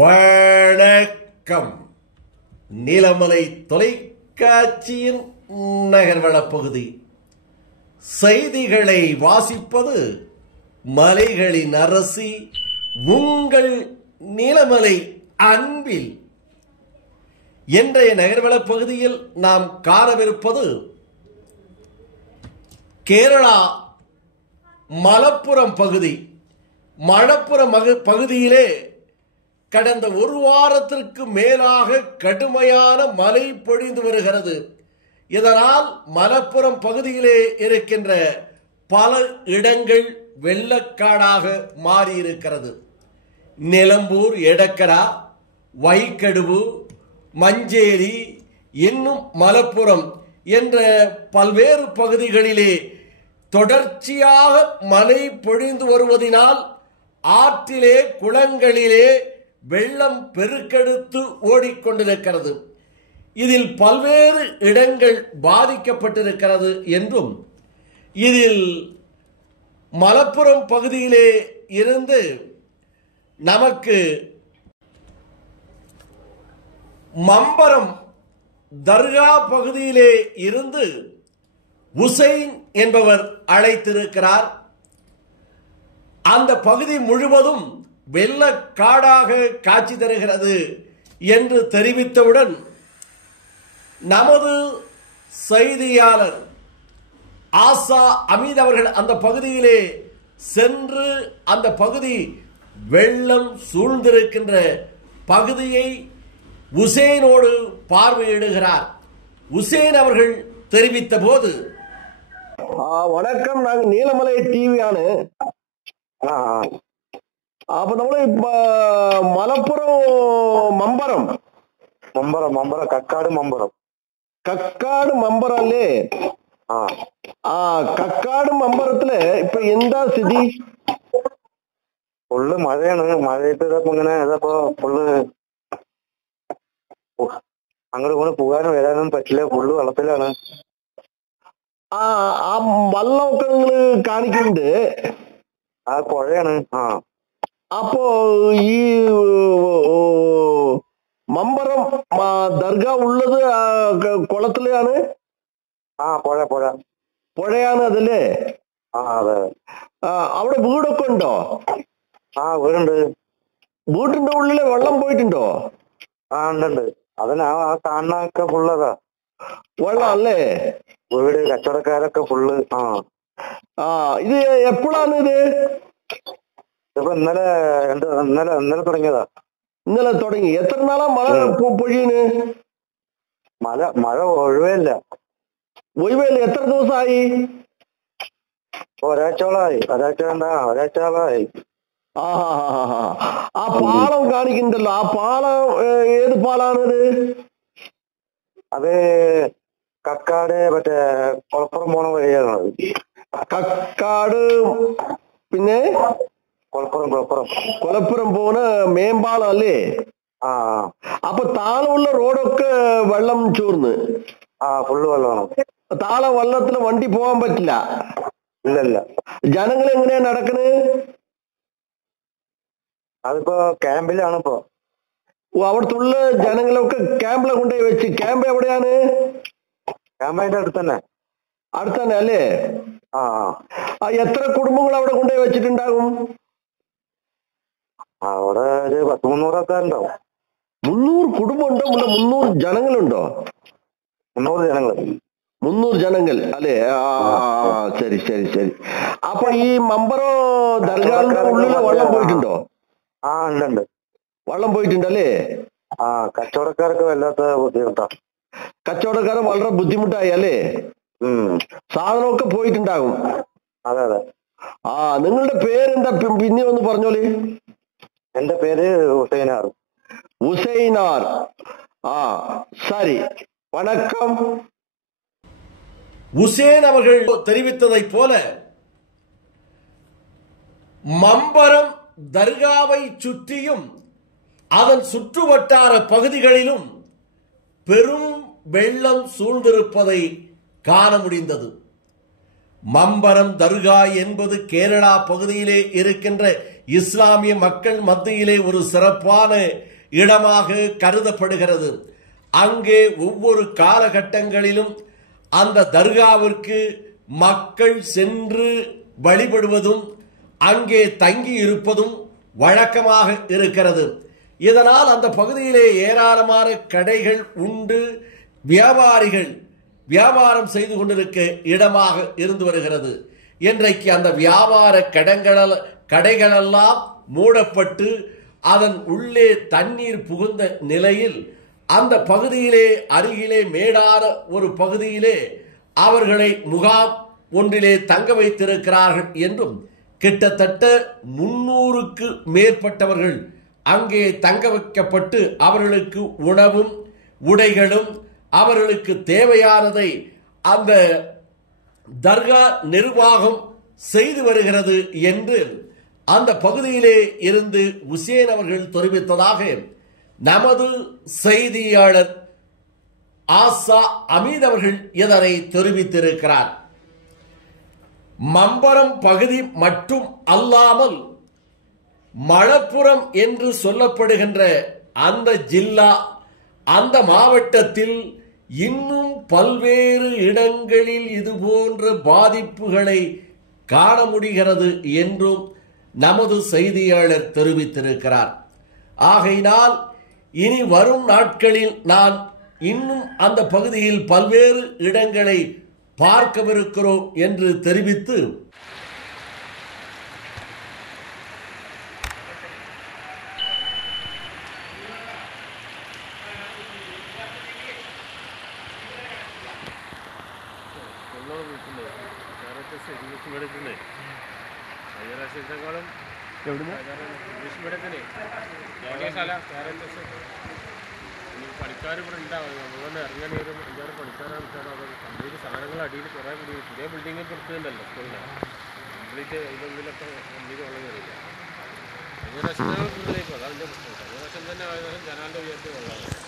வணக்கம். நீலமலை தொலைக்காட்சியின் நகர்வள பகுதி செய்திகளை வாசிப்பது மலைகளின் அரசி உங்கள் நீலமலை அன்பில். இன்றைய நகர்வள பகுதியில் நாம் காணவிருப்பது கேரளா மலப்புரம் பகுதி. மலப்புரம் பகுதியிலே கடந்த ஒரு வாரத்திற்கு மேலாக கடுமையான மழை பொழிந்து வருகிறது. இதனால் மலப்புரம் பகுதியிலே இருக்கின்ற பல இடங்கள் வெள்ளக்காடாக மாறியிருக்கிறது. நிலம்பூர், எடக்கரா, வைக்கடுவு, மஞ்சேரி, இன்னும் மலப்புரம் என்ற பல்வேறு பகுதிகளிலே தொடர்ச்சியாக மழை பொழிந்து வருவதனால் ஆற்றிலே, குளங்களிலே வெள்ளம் பெருக்கெடுத்து ஓடிக்கொண்டிருக்கிறது. இதில் பல்வேறு இடங்கள் பாதிக்கப்பட்டிருக்கிறது என்றும், இதில் மலப்புரம் பகுதியிலே இருந்து நமக்கு மம்பரம் தர்கா பகுதியிலே இருந்து உசைன் என்பவர் அழைத்திருக்கிறார். அந்த பகுதி முழுவதும் வெள்ளக்காடாக காட்சி தருகிறது என்று தெரிவித்தவுடன் நமது செய்தியாளர் ஆசா அமீத் அவர்கள் அந்த பகுதியிலே சென்று அந்த பகுதி வெள்ளம் சூழ்ந்திருக்கின்ற பகுதியை உசேனோடு பார்வையிடுகிறார். உசேன் அவர்கள் தெரிவித்த போது, வணக்கம், நாங்க நீலமலை டிவியான. அப்ப നമ്മള് മലപ്പുറം മമ്പറം കക്കാട് മമ്പറം അല്ലേ? കക്കാട് മമ്പറത്തില് ഇപ്പൊ എന്താ സ്ഥിതി? ഫുള്ള് മഴയാണ്. മഴയിട്ട് ഇങ്ങനെ ഇതപ്പോ ഫുള്ള് അങ്ങോട്ട് ഇങ്ങോട്ട് പോകാനും വരാനും പറ്റില്ല. ഫുള്ള് വെള്ളത്തിലാണ്. ആ വള്ളമൊക്കെ നിങ്ങള് കാണിക്കുന്നുണ്ട്. പുഴയാണ്. അപ്പോ ഈ മമ്പറം ദർഗ ഉള്ളത് കുളത്തിലാണ്. പുഴയാണ് അതല്ലേ? അതെ. അവിടെ വീടൊക്കെ ഉണ്ടോ? വീടുണ്ട്. വീട്ടിന്റെ ഉള്ളില് വെള്ളം പോയിട്ടുണ്ടോ? ഉണ്ട്. അതിന് കാണാനൊക്കെ ഫുള്ളതാ വെള്ളം അല്ലേ? വീട്, കച്ചവടക്കാരൊക്കെ ഫുള്ള്. ഇത് എപ്പോഴാണ് ഇത്? ഇപ്പൊ ഇന്നലെ തുടങ്ങിയതാ. ഇന്നലെ തുടങ്ങി. എത്ര നാളാ മഴ പൊഴിയണ്? മഴ ഒഴിവേയില്ല. എത്ര ദിവസമായി? ഒരാഴ്ചയോളായി. ഒരാഴ്ചയോളായി. ആ പാളം കാണിക്കുന്നുണ്ടല്ലോ, ആ പാളം ഏത് പാലാണിത്? അത് കക്കാട് മറ്റേ കൊളപ്പുറം പോണ വഴിയാണ്. കക്കാട് പിന്നെ കൊലപ്പുറം പോണ മേമ്പാളം അല്ലേ? അപ്പൊ താഴെയുള്ള റോഡൊക്കെ വെള്ളം ചോർന്ന്. ഫുള്ള് വെള്ളമാണ്. താഴെ വെള്ളത്തിന് വണ്ടി പോകാൻ പറ്റില്ല. ഇല്ല. ജനങ്ങൾ എങ്ങനെയാ നടക്കണത്? അതിപ്പോ ക്യാമ്പിലാണ് ഇപ്പൊ. അവിടത്തുള്ള ജനങ്ങളൊക്കെ ക്യാമ്പിലെ കൊണ്ടുപോയി വെച്ച്. ക്യാമ്പ് എവിടെയാണ്? ക്യാമ്പ് അതിന്റെ അടുത്തന്നെ അല്ലേ? എത്ര കുടുംബങ്ങൾ അവിടെ കൊണ്ടുപോയി വെച്ചിട്ടുണ്ടാകും? അവിടെ ഒരു 300 ആൾക്കാരുണ്ടാവും. 300 കുടുംബം ഉണ്ടോ? 300 ജനങ്ങളുണ്ടോ? 300 ജനങ്ങൾ അല്ലേ? ശരി. അപ്പൊ ഈ മമ്പറോ ദർഗാന്റെ ഉള്ളിലെ വെള്ളം പോയിട്ടുണ്ടോ? ഉണ്ട്. വെള്ളം പോയിട്ടുണ്ടല്ലേ? കച്ചവടക്കാരൊക്കെ വല്ലാത്ത ബുദ്ധിമുട്ടാ. കച്ചവടക്കാരൻ വളരെ ബുദ്ധിമുട്ടായി അല്ലേ? സാധനമൊക്കെ പോയിട്ടുണ്ടാകും. അതെ. നിങ്ങളുടെ പേരെന്താ? പിന്നെ ഒന്ന് പറഞ്ഞോളി. എന്റെ പേര് ഉസൈനാർ. சரி, வணக்கம். உசேன் அவர்கள் தெரிவித்ததை போல மம்பரம் தர்காவை சுற்றியும் அதன் சுற்றுவட்டார பகுதிகளிலும் பெரும் வெள்ளம் சூழ்ந்திருப்பதை காண முடிந்தது. மம்பரம் தர்கா என்பது கேரளா பகுதியிலே இருக்கின்ற இஸ்லாமிய மக்கள் மத்தியிலே ஒரு சிறப்பான இடமாக கருதப்படுகிறது. அங்கே ஒவ்வொரு காலகட்டங்களிலும் அந்த தர்காவிற்கு மக்கள் சென்று வழிபடுவதும் அங்கே தங்கி இருப்பதும் வழக்கமாக இருக்கிறது. இதனால் அந்த பகுதியிலே ஏராளமான கடைகள் உண்டு, வியாபாரிகள் வியாபாரம் செய்து கொண்டிருக்க இடமாக இருந்து வருகிறது. இன்றைக்கு அந்த வியாபார கடைகளெல்லாம் மூடப்பட்டு அதன் உள்ளே தண்ணீர் புகுந்த நிலையில் அந்த பகுதியிலே அருகிலே மேடான ஒரு பகுதியிலே அவர்களை முகாம் ஒன்றிலே தங்க வைத்திருக்கிறார்கள் என்றும் கிட்டத்தட்ட 300க்கு மேற்பட்டவர்கள் அங்கே தங்க வைக்கப்பட்டு அவர்களுக்கு உணவும் உடைகளும் அவர்களுக்கு தேவையானதை அந்த தர்கா நிர்வாகம் செய்து வருகிறது என்று அந்த பகுதியிலே இருந்து உசேன் அவர்கள் தெரிவித்ததாக நமது செய்தியாளர் ஆசா அமீத் அவர்கள் இதனை தெரிவித்திருக்கிறார். மம்பரம் பகுதி மட்டும் அல்லாமல் மலப்புரம் என்று சொல்லப்படுகின்ற அந்த ஜில்லா, அந்த மாவட்டத்தில் இன்னும் பல்வேறு இடங்களில் இதுபோன்ற பாதிப்புகளை காண முடிகிறது என்றும் நமது செய்தியாளர் தெரிவித்திருக்கிறார். ஆகையினால் இனி வரும் நாட்களில் நான் இன்னும் அந்த பகுதியில் பல்வேறு இடங்களை பார்க்கவிருக்கிறோம் என்று தெரிவித்து പണിക്കാർ ഇവിടെ ഉണ്ടാവും. നമ്മളൊന്ന് ഇറങ്ങിയ നേരം 5-6 പണിക്കാരാണ് കംപ്ലീറ്റ് സാധനങ്ങൾ അടിയിൽ കുറേ കൂടി പുതിയ ബിൽഡിംഗ് പുറത്തുണ്ടല്ലോ സ്കൂളിന് കംപ്ലീറ്റ് ഇതൊന്നിലൊക്കെ കംപ്ലീറ്റ് വെള്ളം കയറിയില്ല. കഴിഞ്ഞ പ്രാവശ്യം കൂടുതലായിപ്പോൾ അതതിൻ്റെ പ്രശ്നം. കഴിഞ്ഞ പ്രാവശ്യം തന്നെ ഏകദേശം ജനാലിൻ്റെ ഉയർത്തി വെള്ളമാണ്.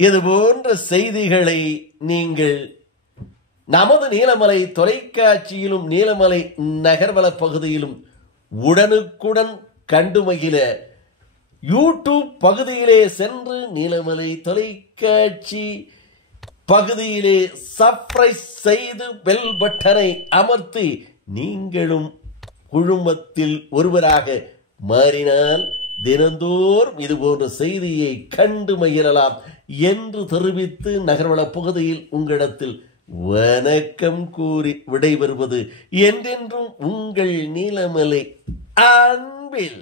இது போன்ற செய்திகளை நீங்கள் நமது நீலமலை தொலைக்காட்சியிலும் நீலமலை நகர்வல பகுதியிலும் உடனுக்குடன் கண்டு மகிழ யூடியூப் பகுதியிலே சென்று நீலமலை தொலைக்காட்சி பகுதியிலே சப்ஸ்கிரைப் செய்து பெல் பட்டனை அமர்த்தி நீங்களும் குழுமத்தில் ஒருவராக மாறினால் தினந்தோறும் இது போன்ற செய்தியை கண்டு மகிழலாம் என்று தெரிவித்து நகர்வள பகுதியில் உங்களிடத்தில் வணக்கம் கூறி விடைபெறுவது என்றென்றும் உங்கள் நீலமலை அன்பில்